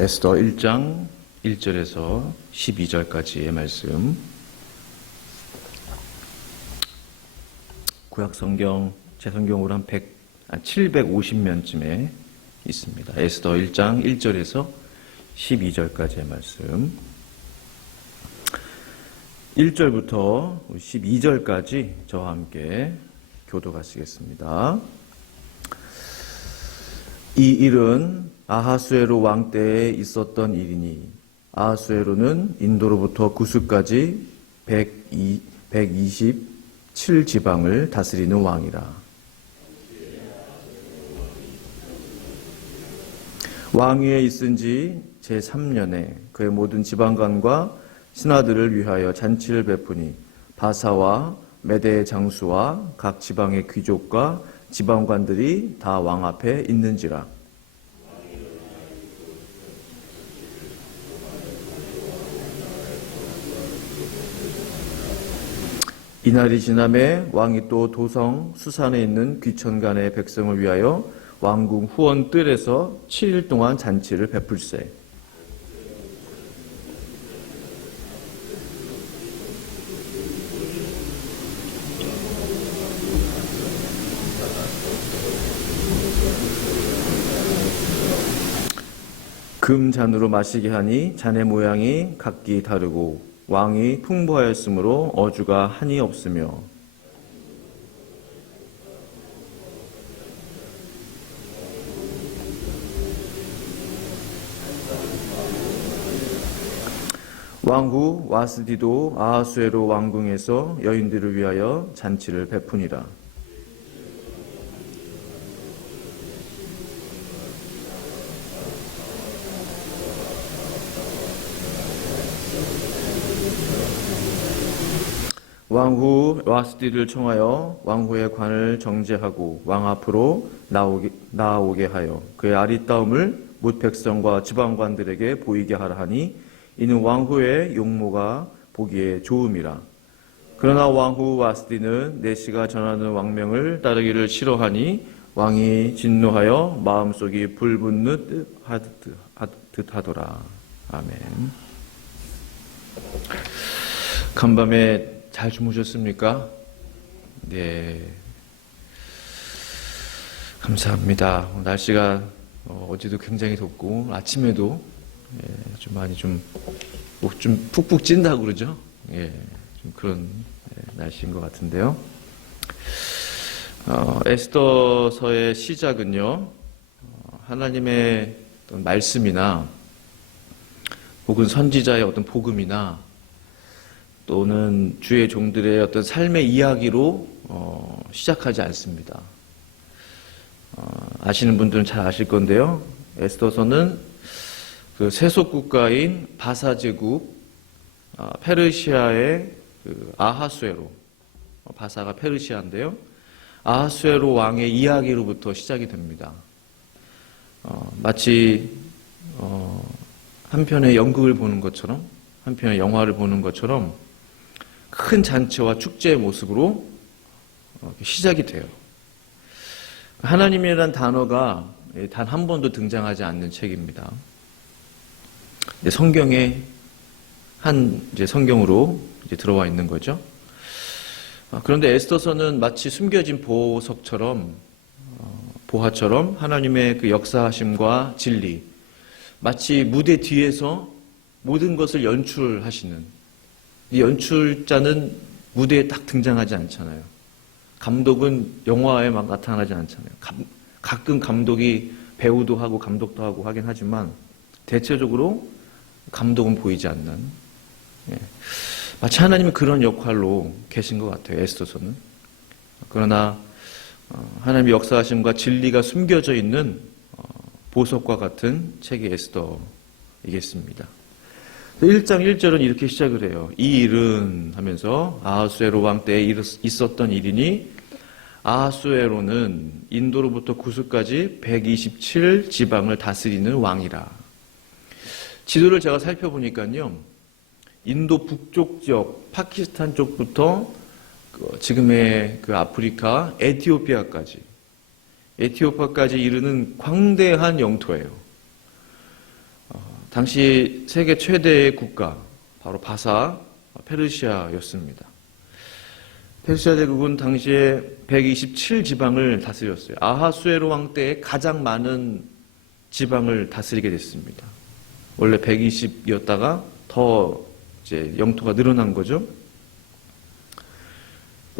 에스더 1장 1절에서 12절까지의 말씀. 구약 성경, 제 성경으로 한 750면쯤에 있습니다. 에스더 1장 1절에서 12절까지의 말씀. 1절부터 12절까지 저와 함께 교도하시겠습니다. 이 일은 아하수에로 왕 때에 있었던 일이니 아하수에로는 인도로부터 구스까지 127지방을 다스리는 왕이라. 왕위에 있은 지 제3년에 그의 모든 지방관과 신하들을 위하여 잔치를 베푸니 바사와 메대의 장수와 각 지방의 귀족과 지방관들이 다 왕 앞에 있는지라. 이날이 지남에 왕이 또 도성 수산에 있는 귀천간의 백성을 위하여 왕궁 후원 뜰에서 7일 동안 잔치를 베풀세. 금잔으로 마시게 하니 잔의 모양이 각기 다르고 왕이 풍부하였으므로 어주가 한이 없으며 왕후 와스디도 아하수에로 왕궁에서 여인들을 위하여 잔치를 베푸니라. 왕후 와스디를 청하여 왕후의 관을 정제하고 왕 앞으로 나오게 하여 그의 아리따움을 뭇 백성과 지방관들에게 보이게 하라 하니 이는 왕후의 용모가 보기에 좋음이라. 그러나 왕후 와스디는 내시가 전하는 왕명을 따르기를 싫어하니 왕이 진노하여 마음속이 불붙는 듯 하더라. 아멘. 간밤에 잘 주무셨습니까? 네. 감사합니다. 날씨가 어제도 굉장히 덥고 아침에도 좀 많이 목 좀 푹푹 찐다고 그러죠? 예, 좀 그런 날씨인 것 같은데요. 에스더서의 시작은요, 하나님의 어떤 말씀이나 혹은 선지자의 어떤 복음이나 또는 주의 종들의 어떤 삶의 이야기로 시작하지 않습니다. 아시는 분들은 잘 아실 건데요. 에스더서는 그 세속 국가인 바사 제국 페르시아의 그 아하수에로, 바사가 페르시아인데요. 아하수에로 왕의 이야기로부터 시작이 됩니다. 마치 한 편의 연극을 보는 것처럼, 한 편의 영화를 보는 것처럼 큰 잔치와 축제의 모습으로 시작이 돼요. 하나님이라는 단어가 단 한 번도 등장하지 않는 책입니다. 성경에 이제 성경으로 이제 들어와 있는 거죠. 그런데 에스더서는 마치 숨겨진 보석처럼, 보화처럼 하나님의 그 역사하심과 진리, 마치 무대 뒤에서 모든 것을 연출하시는, 이 연출자는 무대에 딱 등장하지 않잖아요. 감독은 영화에 막 나타나지 않잖아요. 가끔 감독이 배우도 하고 감독도 하고 하긴 하지만 대체적으로 감독은 보이지 않는, 마치 하나님이 그런 역할로 계신 것 같아요. 에스더서는. 그러나 하나님의 역사하심과 진리가 숨겨져 있는 보석과 같은 책이 에스더이겠습니다. 1장 1절은 이렇게 시작을 해요. 이 일은 하면서 아하수에로 왕 때에 있었던 일이니 아하수에로는 인도로부터 구스까지 127지방을 다스리는 왕이라. 지도를 제가 살펴보니까요, 인도 북쪽 지역, 파키스탄 쪽부터 지금의 그 아프리카, 에티오피아까지 이르는 광대한 영토예요. 당시 세계 최대의 국가 바로 바사 페르시아였습니다. 페르시아 제국은 당시에 127지방을 다스렸어요. 아하수에로 왕 때에 가장 많은 지방을 다스리게 됐습니다. 원래 120이었다가 더 이제 영토가 늘어난 거죠.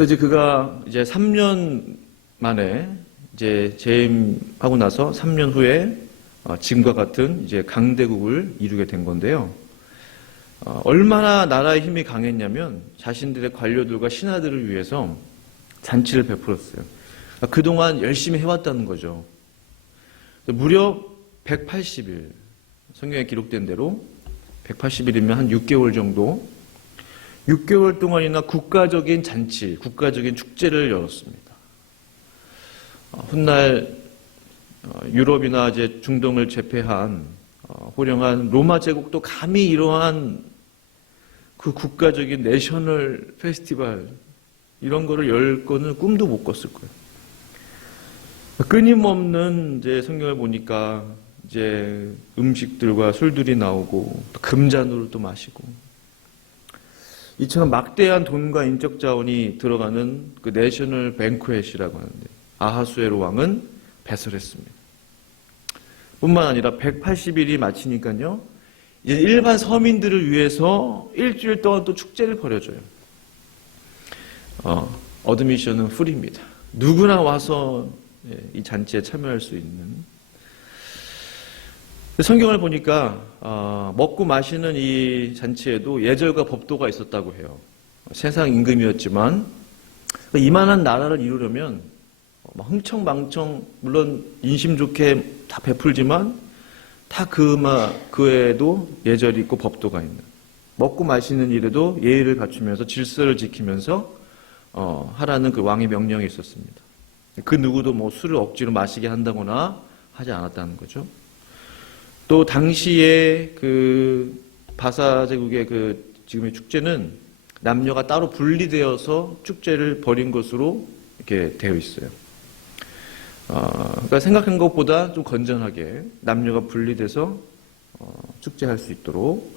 이제 그가 이제 3년 만에 이제 재임하고 나서 3년 후에 지금과 같은 이제 강대국을 이루게 된 건데요. 얼마나 나라의 힘이 강했냐면 자신들의 관료들과 신하들을 위해서 잔치를 베풀었어요. 그동안 열심히 해왔다는 거죠. 무려 180일, 성경에 기록된 대로 180일이면 한 6개월 정도, 6개월 동안이나 국가적인 잔치, 국가적인 축제를 열었습니다. 훗날 유럽이나 이제 중동을 제패한 호령한 로마 제국도 감히 이러한 그 국가적인 내셔널 페스티벌 이런 거를 열 거는 꿈도 못 꿨을 거예요. 끊임없는 이제 성경을 보니까 이제 음식들과 술들이 나오고 또 금잔으로 또 마시고 이처럼 막대한 돈과 인적 자원이 들어가는 그 내셔널 뱅크웨시라고 하는데 아하수에로 왕은 배설했습니다. 뿐만 아니라 180일이 마치니까요. 이제 일반 서민들을 위해서 일주일 동안 또 축제를 벌여줘요. 어드미션은 프리입니다. 누구나 와서 이 잔치에 참여할 수 있는. 성경을 보니까 먹고 마시는 이 잔치에도 예절과 법도가 있었다고 해요. 세상 임금이었지만 이만한 나라를 이루려면 흥청망청 물론 인심 좋게 다 베풀지만 다 그 외에도 예절이 있고 법도가 있는 먹고 마시는 일에도 예의를 갖추면서 질서를 지키면서 하라는 그 왕의 명령이 있었습니다. 그 누구도 뭐 술을 억지로 마시게 한다거나 하지 않았다는 거죠. 또 당시에 그 바사 제국의 그 지금의 축제는 남녀가 따로 분리되어서 축제를 벌인 것으로 이렇게 되어 있어요. 그러니까 생각한 것보다 좀 건전하게 남녀가 분리돼서 축제할 수 있도록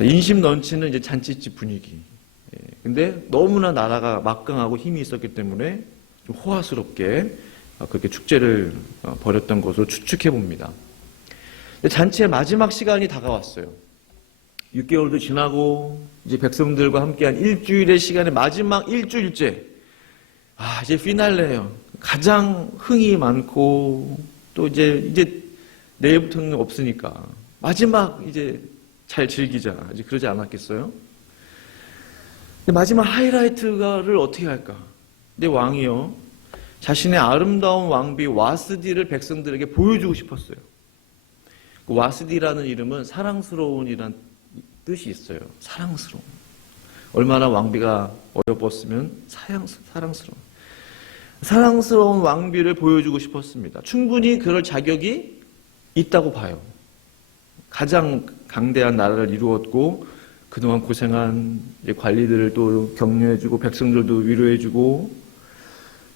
인심 넘치는 이제 잔치집 분위기. 근데 너무나 나라가 막강하고 힘이 있었기 때문에 좀 호화스럽게 그렇게 축제를 벌였던 것으로 추측해 봅니다. 잔치의 마지막 시간이 다가왔어요. 6개월도 지나고 이제 백성들과 함께한 일주일의 시간의 마지막 일주일째. 이제 피날레예요. 가장 흥이 많고 또 이제 내일부터는 없으니까 마지막 이제 잘 즐기자. 이제 그러지 않았겠어요? 근데 마지막 하이라이트를 어떻게 할까? 근데 왕이요. 자신의 아름다운 왕비 와스디를 백성들에게 보여주고 싶었어요. 그 와스디라는 이름은 사랑스러운이란 뜻이 있어요. 사랑스러운. 얼마나 왕비가 어여뻤으면 사랑스러운. 사랑스러운 왕비를 보여주고 싶었습니다. 충분히 그럴 자격이 있다고 봐요. 가장 강대한 나라를 이루었고 그동안 고생한 관리들을 또 격려해주고 백성들도 위로해주고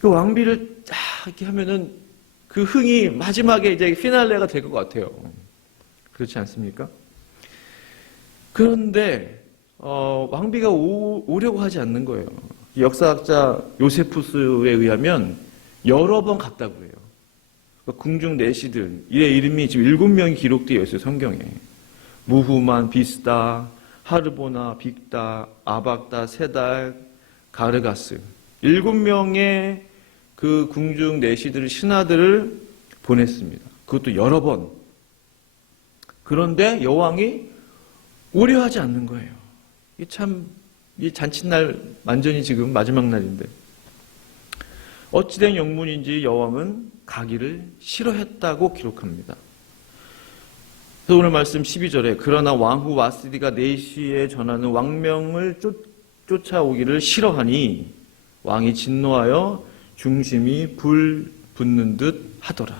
그 왕비를 이렇게 하면은 그 흥이 마지막에 이제 피날레가 될 것 같아요. 그렇지 않습니까? 그런데 왕비가 오려고 하지 않는 거예요. 역사학자 요세푸스에 의하면 여러 번 갔다고 해요. 궁중 내시들, 이의 이름이 지금 7명이 기록되어 있어요, 성경에. 무후만, 비스다, 하르보나, 빅다, 아박다, 세달, 가르가스. 7명의 그 궁중 내시들, 신하들을 보냈습니다. 그것도 여러 번. 그런데 여왕이 오려하지 않는 거예요. 이 잔칫날 완전히 지금 마지막 날인데 어찌된 영문인지 여왕은 가기를 싫어했다고 기록합니다. 그래서 오늘 말씀 12절에 그러나 왕후 와스디가 내시에 전하는 왕명을 쫓아오기를 싫어하니 왕이 진노하여 중심이 불 붙는 듯 하더라.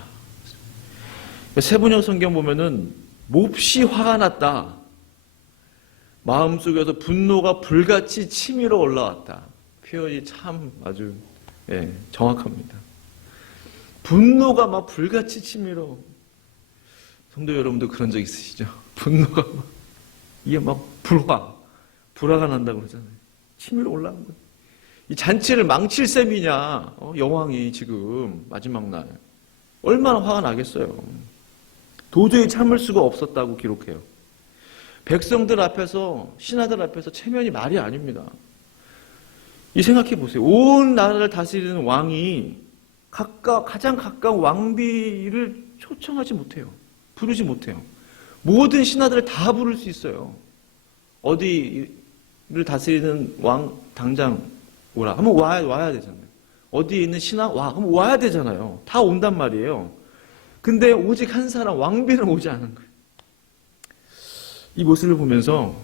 세번역 성경 보면은 몹시 화가 났다. 마음속에서 분노가 불같이 치밀어 올라왔다. 표현이 참 아주 정확합니다. 분노가 막 불같이 치밀어. 성도 여러분도 그런 적 있으시죠? 분노가 막, 이게 막 불화가 난다고 그러잖아요. 치밀어 올라온 거예요. 이 잔치를 망칠 셈이냐, 여왕이 지금 마지막 날. 얼마나 화가 나겠어요. 도저히 참을 수가 없었다고 기록해요. 백성들 앞에서, 신하들 앞에서 체면이 말이 아닙니다. 이 생각해 보세요. 온 나라를 다스리는 왕이 가장 가까운 왕비를 초청하지 못해요. 부르지 못해요. 모든 신하들을 다 부를 수 있어요. 어디를 다스리는 왕 당장 오라. 한번 와야 되잖아요. 어디에 있는 신하 와. 그럼 와야 되잖아요. 다 온단 말이에요. 근데 오직 한 사람 왕비는 오지 않은 거예요. 이 모습을 보면서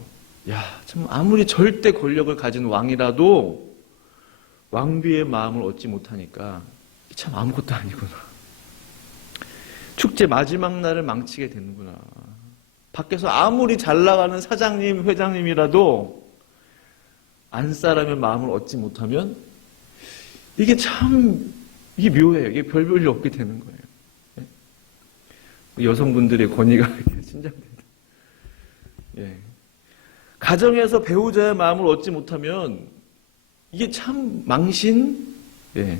야, 참 아무리 절대 권력을 가진 왕이라도 왕비의 마음을 얻지 못하니까 참 아무것도 아니구나. 축제 마지막 날을 망치게 되는구나. 밖에서 아무리 잘 나가는 사장님, 회장님이라도 안사람의 마음을 얻지 못하면 이게 묘해요. 이게 별 볼일 없게 되는 거예요. 여성분들의 권위가 이렇게 신장된다. 예. 가정에서 배우자의 마음을 얻지 못하면 이게 참 망신이에요.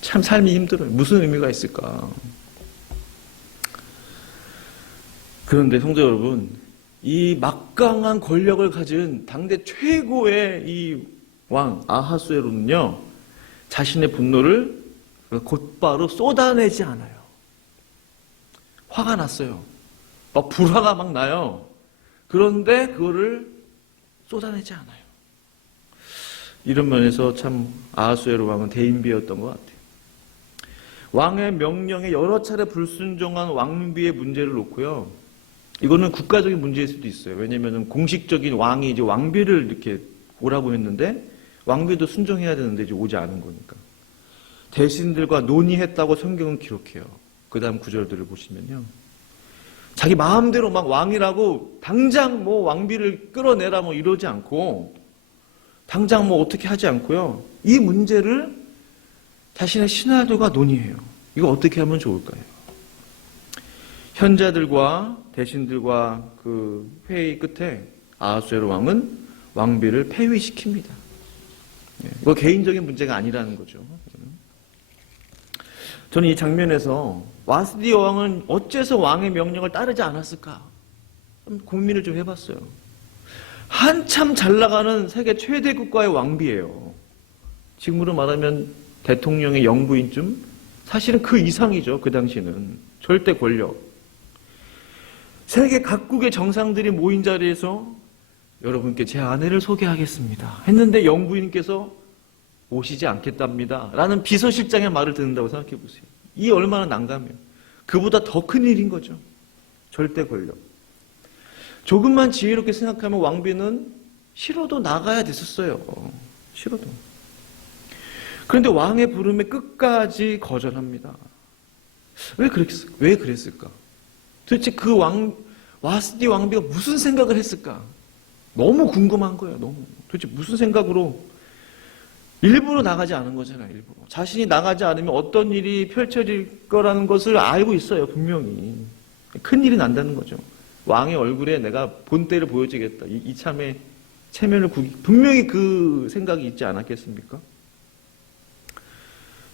참 삶이 힘들어요. 무슨 의미가 있을까? 그런데 성도 여러분, 이 막강한 권력을 가진 당대 최고의 이 왕 아하수에로는요, 자신의 분노를 곧바로 쏟아내지 않아요. 화가 났어요. 막 불화가 막 나요. 그런데 그거를 쏟아내지 않아요. 이런 면에서 참 아하수에로 왕은 대인배였던 것 같아요. 왕의 명령에 여러 차례 불순종한 왕비의 문제를 놓고요. 이거는 국가적인 문제일 수도 있어요. 왜냐하면 공식적인 왕이 이제 왕비를 이렇게 오라고 했는데 왕비도 순종해야 되는데 이제 오지 않은 거니까. 대신들과 논의했다고 성경은 기록해요. 그 다음 구절들을 보시면요. 자기 마음대로 막 왕이라고 당장 뭐 왕비를 끌어내라 뭐 이러지 않고 당장 뭐 어떻게 하지 않고요. 이 문제를 자신의 신하들과 논의해요. 이거 어떻게 하면 좋을까요? 현자들과 대신들과 그 회의 끝에 아하수에로 왕은 왕비를 폐위시킵니다. 이거 개인적인 문제가 아니라는 거죠. 저는 이 장면에서 와스디 여왕은 어째서 왕의 명령을 따르지 않았을까? 고민을 좀 해봤어요. 한참 잘 나가는 세계 최대 국가의 왕비예요. 지금으로 말하면 대통령의 영부인쯤? 사실은 그 이상이죠. 그 당시는. 절대 권력. 세계 각국의 정상들이 모인 자리에서 여러분께 제 아내를 소개하겠습니다 했는데 영부인께서 오시지 않겠답니다 라는 비서실장의 말을 듣는다고 생각해 보세요. 이 얼마나 난감해요. 그보다 더 큰 일인 거죠. 절대 권력. 조금만 지혜롭게 생각하면 왕비는 싫어도 나가야 됐었어요. 싫어도. 그런데 왕의 부름에 끝까지 거절합니다. 왜 그랬을까? 도대체 그 와스디 왕비가 무슨 생각을 했을까? 너무 궁금한 거예요. 도대체 무슨 생각으로 일부러 나가지 않은 거잖아요. 일부러. 자신이 나가지 않으면 어떤 일이 펼쳐질 거라는 것을 알고 있어요. 분명히. 큰일이 난다는 거죠. 왕의 얼굴에 내가 본때를 보여주겠다. 이참에 체면을 분명히 그 생각이 있지 않았겠습니까?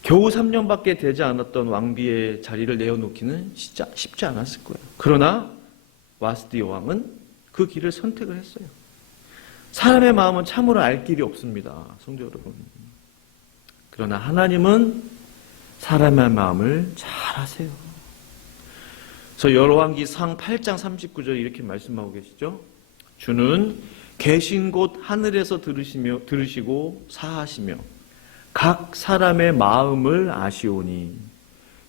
겨우 3년밖에 되지 않았던 왕비의 자리를 내어놓기는 쉽지 않았을 거예요. 그러나 와스디 여왕은 그 길을 선택을 했어요. 사람의 마음은 참으로 알 길이 없습니다. 성도 여러분. 그러나 하나님은 사람의 마음을 잘 아세요. 그래서 열왕기상 8장 39절 이렇게 말씀하고 계시죠. 주는 계신 곳 하늘에서 들으시고 사하시며 각 사람의 마음을 아시오니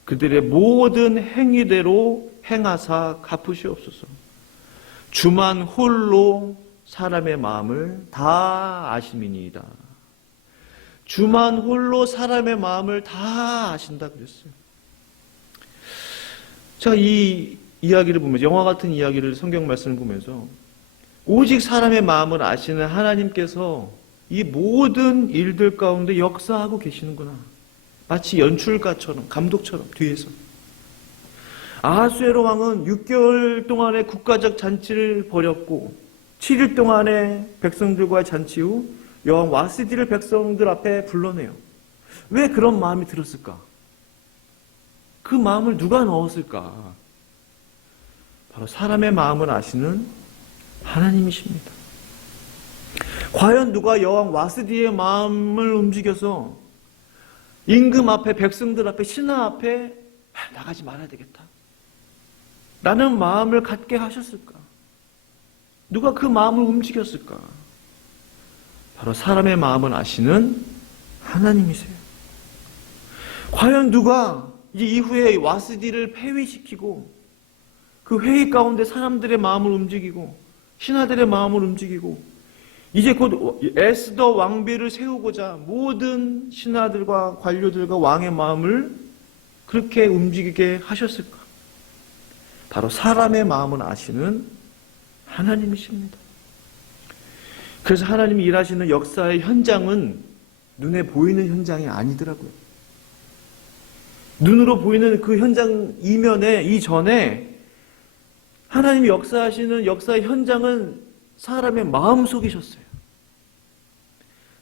그들의 모든 행위대로 행하사 갚으시옵소서. 주만 홀로 사람의 마음을 다 아심이니이다. 주만 홀로 사람의 마음을 다 아신다 그랬어요. 제가 이 이야기를 보면서 영화 같은 이야기를 성경 말씀을 보면서 오직 사람의 마음을 아시는 하나님께서 이 모든 일들 가운데 역사하고 계시는구나. 마치 연출가처럼 감독처럼 뒤에서 아하수에로 왕은 6개월 동안의 국가적 잔치를 벌였고 7일 동안의 백성들과의 잔치 후 여왕 와스디를 백성들 앞에 불러내요. 왜 그런 마음이 들었을까? 그 마음을 누가 넣었을까? 바로 사람의 마음을 아시는 하나님이십니다. 과연 누가 여왕 와스디의 마음을 움직여서 임금 앞에, 백성들 앞에, 신하 앞에 나가지 말아야 되겠다 라는 마음을 갖게 하셨을까? 누가 그 마음을 움직였을까? 바로 사람의 마음을 아시는 하나님이세요. 과연 누가 이후에 와스디를 폐위시키고 그 회의 가운데 사람들의 마음을 움직이고 신하들의 마음을 움직이고 이제 곧 에스더 왕비를 세우고자 모든 신하들과 관료들과 왕의 마음을 그렇게 움직이게 하셨을까? 바로 사람의 마음을 아시는 하나님이십니다. 그래서 하나님이 일하시는 역사의 현장은 눈에 보이는 현장이 아니더라고요. 눈으로 보이는 그 현장 이면에, 이전에 하나님이 역사하시는 역사의 현장은 사람의 마음속이셨어요.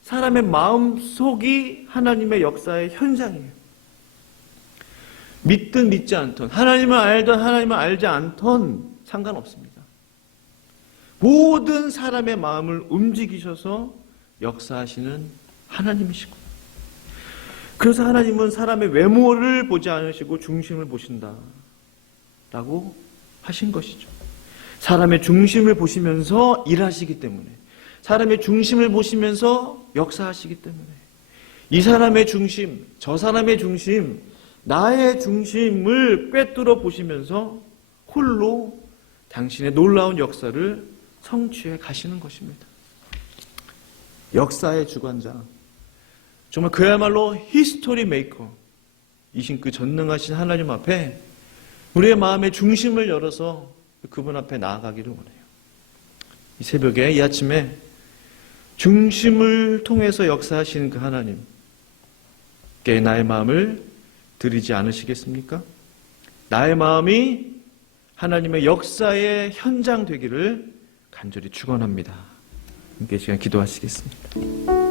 사람의 마음속이 하나님의 역사의 현장이에요. 믿든 믿지 않던, 하나님을 알던 하나님을 알지 않던 상관없습니다. 모든 사람의 마음을 움직이셔서 역사하시는 하나님이시고, 그래서 하나님은 사람의 외모를 보지 않으시고 중심을 보신다 라고 하신 것이죠. 사람의 중심을 보시면서 일하시기 때문에, 사람의 중심을 보시면서 역사하시기 때문에, 이 사람의 중심, 저 사람의 중심, 나의 중심을 꿰뚫어 보시면서 홀로 당신의 놀라운 역사를 성취해 가시는 것입니다. 역사의 주관자, 정말 그야말로 히스토리 메이커이신 그 전능하신 하나님 앞에 우리의 마음의 중심을 열어서 그분 앞에 나아가기를 원해요. 이 새벽에, 이 아침에 중심을 통해서 역사하시는 그 하나님께 나의 마음을 드리지 않으시겠습니까? 나의 마음이 하나님의 역사의 현장 되기를 간절히 축원합니다. 함께 시간 기도하시겠습니다.